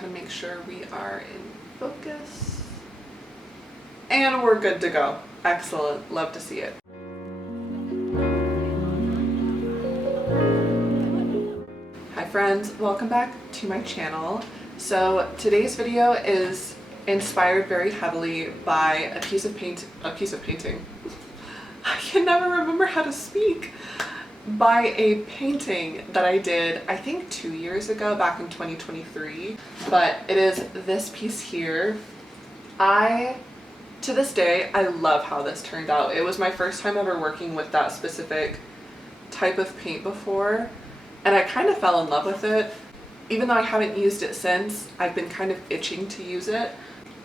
Gotta make sure we are in focus. And we're good to go. Excellent. Love to see it. Hi friends, welcome back to my channel. So today's video is inspired very heavily by a piece of painting. I can never remember how to speak. By a painting that I did, I think 2 years ago, back in 2023. But it is this piece here. To this day, I love how this turned out. It was my first time ever working with that specific type of paint before, and I kind of fell in love with it. Even though I haven't used it since, I've been kind of itching to use it.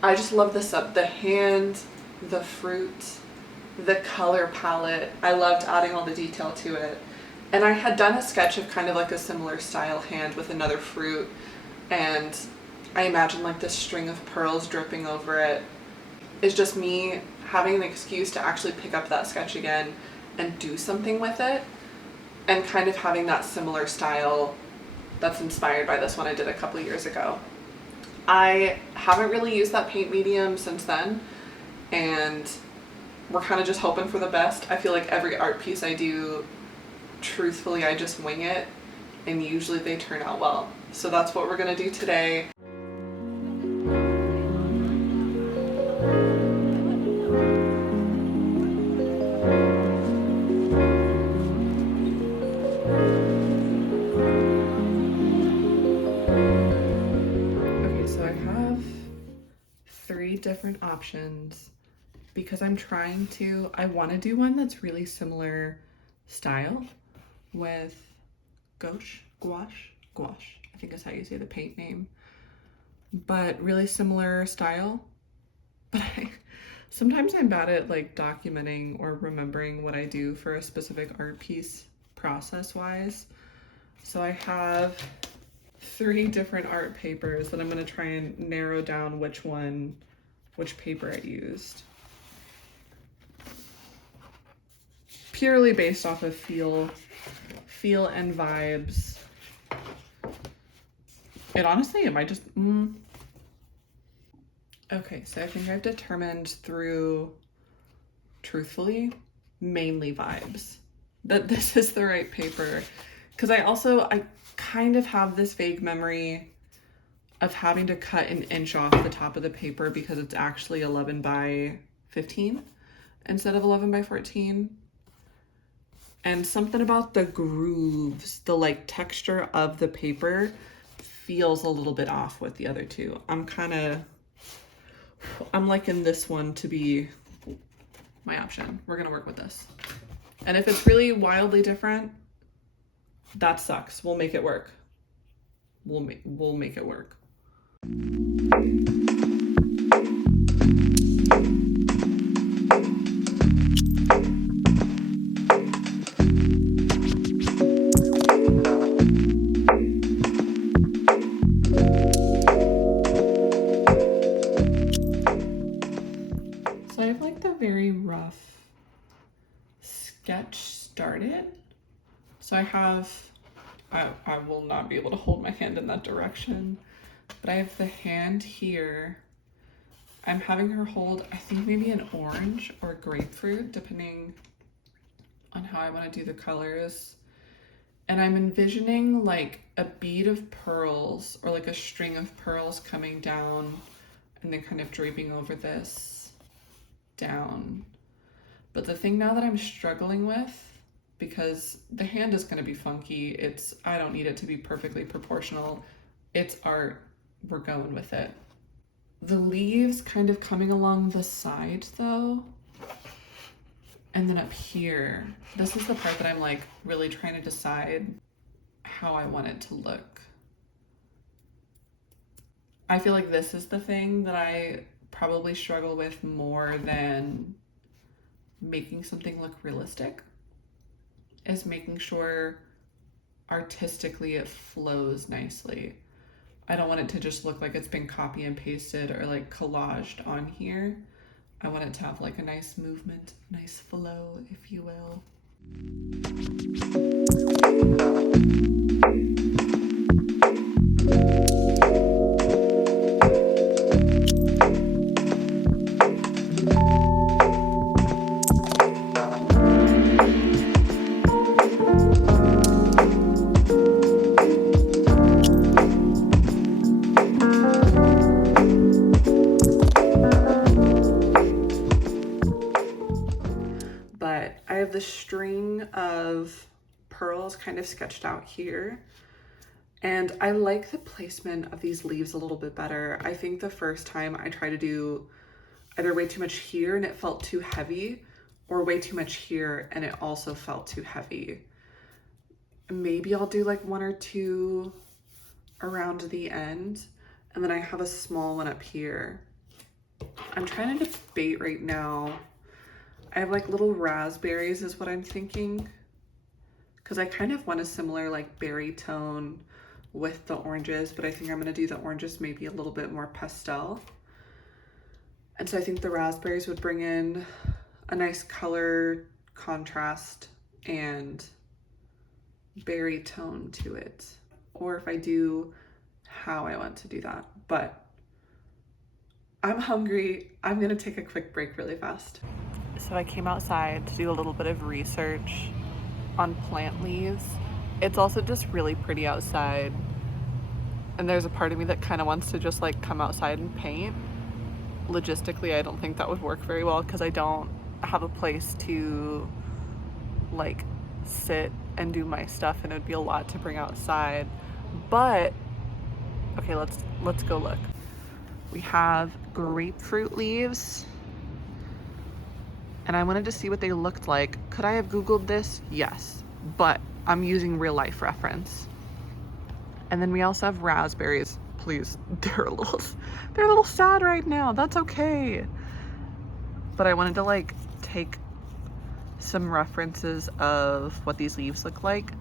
I just love the hand, the fruit, the color palette. I loved adding all the detail to it. And I had done a sketch of kind of like a similar style hand with another fruit, and I imagined like this string of pearls dripping over it. It's just me having an excuse to actually pick up that sketch again and do something with it, and kind of having that similar style that's inspired by this one I did a couple years ago. I haven't really used that paint medium since then, and we're kind of just hoping for the best. I feel like every art piece I do, truthfully, I just wing it, and usually they turn out well. So that's what we're gonna do today. Okay, so I have 3 different options because I want to do one that's really similar style with Gouache, I think is how you say the paint name, but really similar style. But sometimes I'm bad at like documenting or remembering what I do for a specific art piece process wise. So I have 3 different art papers that I'm going to try and narrow down which paper I used. Purely based off of feel and vibes. And honestly, it might just, Okay, so I think I've determined through, truthfully, mainly vibes, that this is the right paper. Because I kind of have this vague memory of having to cut an inch off the top of the paper because it's actually 11 by 15 instead of 11 by 14. And something about the grooves, the like texture of the paper feels a little bit off with the other two. I'm liking this one to be my option. We're gonna work with this. And if it's really wildly different, that sucks. We'll make it work. We'll make it work. So I have like the very rough sketch started. So I will not be able to hold my hand in that direction, but I have the hand here. I'm having her hold, I think maybe an orange or grapefruit, depending on how I want to do the colors. And I'm envisioning like a bead of pearls or like a string of pearls coming down and then kind of draping over this down. But the thing now that I'm struggling with, because the hand is going to be funky, I don't need it to be perfectly proportional. It's art, we're going with it. The leaves kind of coming along the side though. And then up here, this is the part that I'm like really trying to decide how I want it to look. I feel like this is the thing that I probably struggle with more than making something look realistic, is making sure artistically it flows nicely. I don't want it to just look like it's been copy and pasted or like collaged on here. I want it to have like a nice movement, nice flow, if you will. string of pearls kind of sketched out here. And I like the placement of these leaves a little bit better. I think the first time I tried to do either way too much here and it felt too heavy, or way too much here and it also felt too heavy. Maybe I'll do like 1 or 2 around the end, and then I have a small one up here. I'm trying to debate right now. I have like little raspberries is what I'm thinking, because I kind of want a similar like berry tone with the oranges, but I think I'm gonna do the oranges maybe a little bit more pastel. And so I think the raspberries would bring in a nice color contrast and berry tone to it. Or if I do how I want to do that. But I'm hungry. I'm gonna take a quick break really fast. So I came outside to do a little bit of research on plant leaves. It's also just really pretty outside, and there's a part of me that kind of wants to just like come outside and paint. Logistically, I don't think that would work very well because I don't have a place to like sit and do my stuff, and it would be a lot to bring outside. But okay, let's go look. We have grapefruit leaves, and I wanted to see what they looked like. Could I have Googled this? Yes, but I'm using real life reference. And then we also have raspberries. Please, they're a little sad right now. That's okay. But I wanted to like take some references of what these leaves look like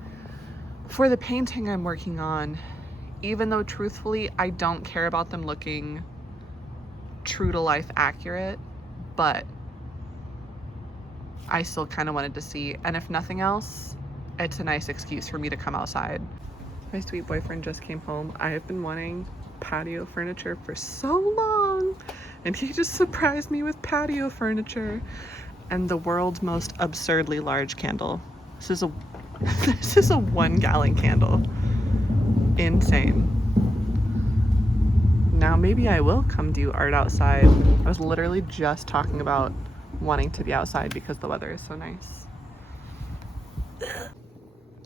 for the painting I'm working on, even though truthfully I don't care about them looking true to life accurate, but I still kind of wanted to see, and if nothing else, it's a nice excuse for me to come outside. My sweet boyfriend just came home. I have been wanting patio furniture for so long, and he just surprised me with patio furniture and the world's most absurdly large candle. This is a 1 gallon candle. Insane. Now maybe I will come do art outside. I was literally just talking about wanting to be outside because the weather is so nice.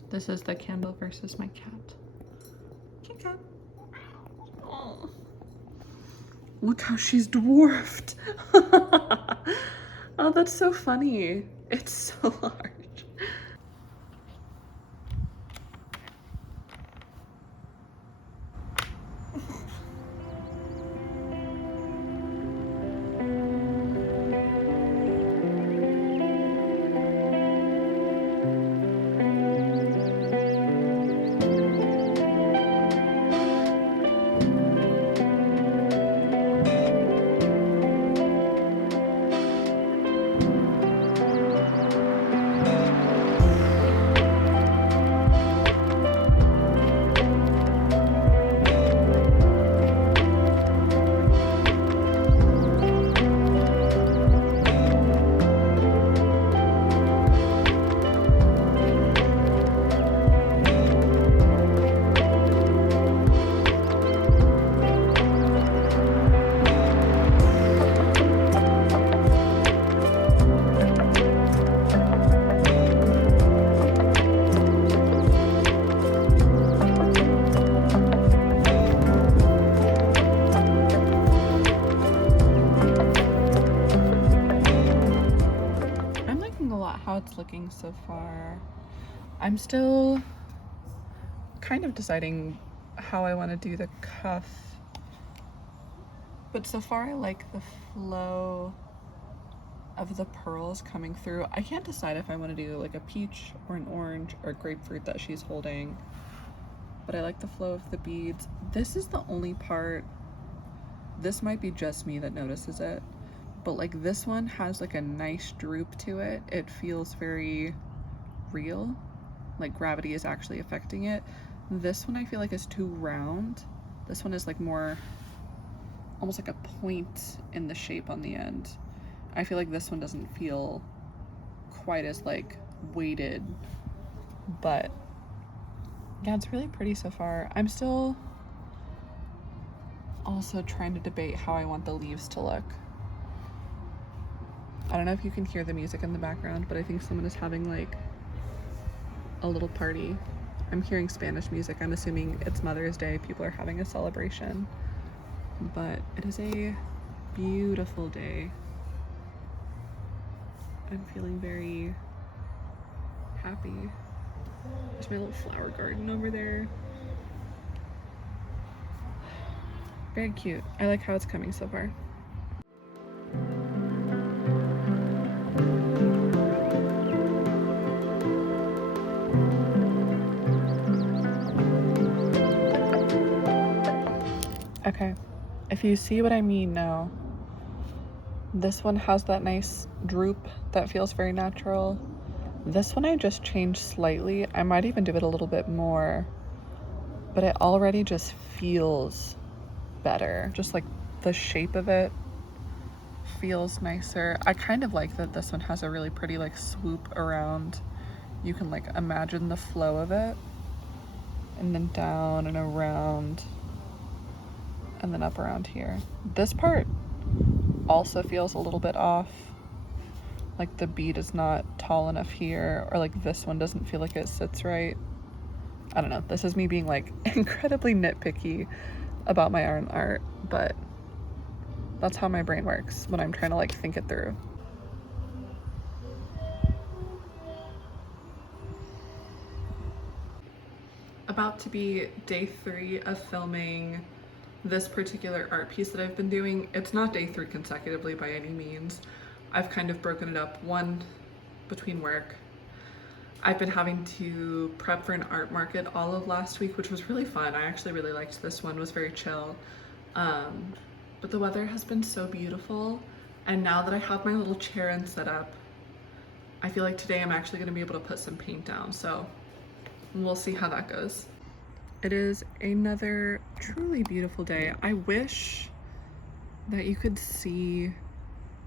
This is the candle versus my cat. Kit Kat. Oh. Look how she's dwarfed. Oh, that's so funny. It's so large. Looking so far. I'm still kind of deciding how I want to do the cuff, but so far I like the flow of the pearls coming through. I can't decide if I want to do like a peach or an orange or grapefruit that she's holding, but I like the flow of the beads. This is the only part, this might be just me that notices it, but like this one has like a nice droop to it. It feels very real, like gravity is actually affecting it. This one I feel like is too round. This one is like more almost like a point in the shape on the end. I feel like this one doesn't feel quite as like weighted, but yeah, it's really pretty so far. I'm still also trying to debate how I want the leaves to look. I don't know if you can hear the music in the background, but I think someone is having like a little party. I'm hearing Spanish music. I'm assuming it's Mother's Day. People are having a celebration. But it is a beautiful day. I'm feeling very happy. There's my little flower garden over there. Very cute. I like how it's coming so far. Okay, if you see what I mean now, this one has that nice droop that feels very natural. This one I just changed slightly. I might even do it a little bit more, but it already just feels better. Just like the shape of it feels nicer. I kind of like that this one has a really pretty like swoop around. You can like imagine the flow of it, and then down and around, and then up around here. This part also feels a little bit off. Like the bead is not tall enough here, or like this one doesn't feel like it sits right. I don't know. This is me being like incredibly nitpicky about my own art, but that's how my brain works when I'm trying to like think it through. About to be day 3 of filming this particular art piece that I've been doing. It's not day 3 consecutively by any means. I've kind of broken it up, one between work. I've been having to prep for an art market all of last week, which was really fun. I actually really liked this one. It was very chill. But the weather has been so beautiful, and now that I have my little chair and set up, I feel like today I'm actually going to be able to put some paint down, so we'll see how that goes. It is another truly beautiful day. I wish that you could see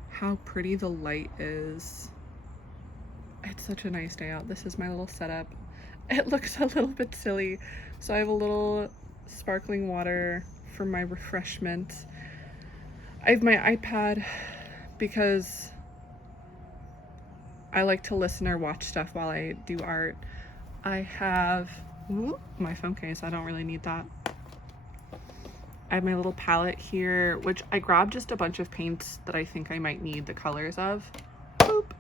how pretty the light is. It's such a nice day out. This is my little setup. It looks a little bit silly. So I have a little sparkling water for my refreshment. I have my iPad because I like to listen or watch stuff while I do art. I have my phone case. I don't really need that. I have my little palette here, which I grabbed just a bunch of paints that I think I might need the colors of. Boop.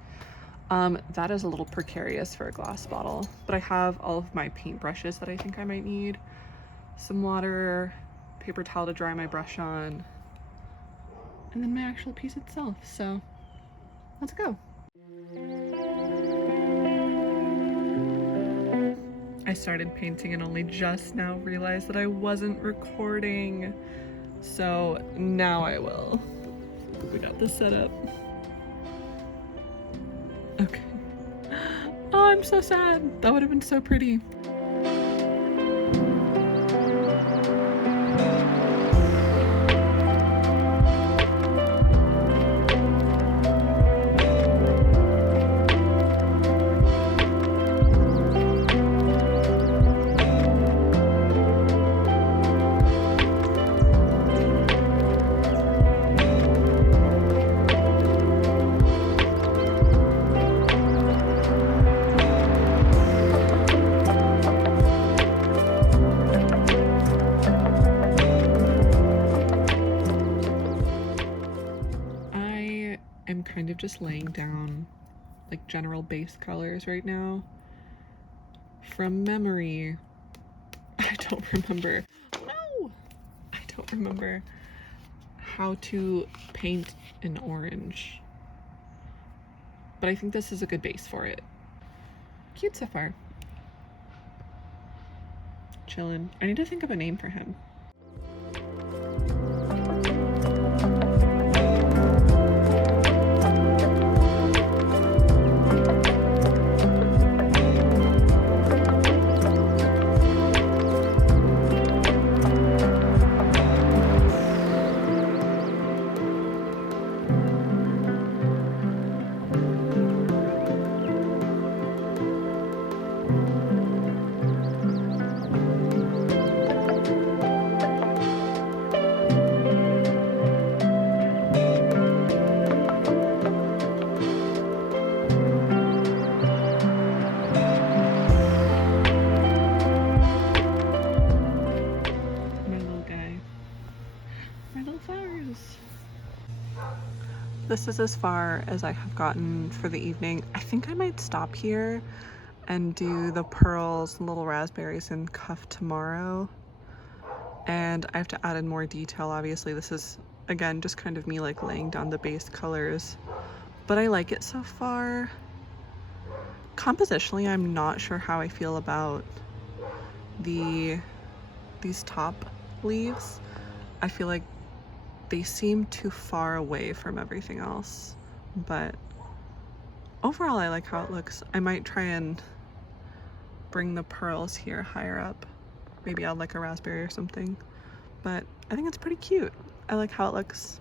That is a little precarious for a glass bottle, but I have all of my paint brushes that I think I might need. Some water, paper towel to dry my brush on, and then my actual piece itself. So let's go. I started painting and only just now realized that I wasn't recording. So now I will. We got this set up. Okay. Oh, I'm so sad. That would have been so pretty. I'm kind of just laying down like general base colors right now. From memory, I don't remember. No! I don't remember how to paint an orange. But I think this is a good base for it. Cute so far. Chillin'. I need to think of a name for him. My little flowers. This is as far as I have gotten for the evening. I think I might stop here and do the pearls, little raspberries, and cuff tomorrow. And I have to add in more detail. Obviously, this is, again, just kind of me like laying down the base colors. But I like it so far. Compositionally, I'm not sure how I feel about these top leaves. I feel like they seem too far away from everything else, but overall I like how it looks. I might try and bring the pearls here higher up, maybe add like a raspberry or something, but I think it's pretty cute. I like how it looks.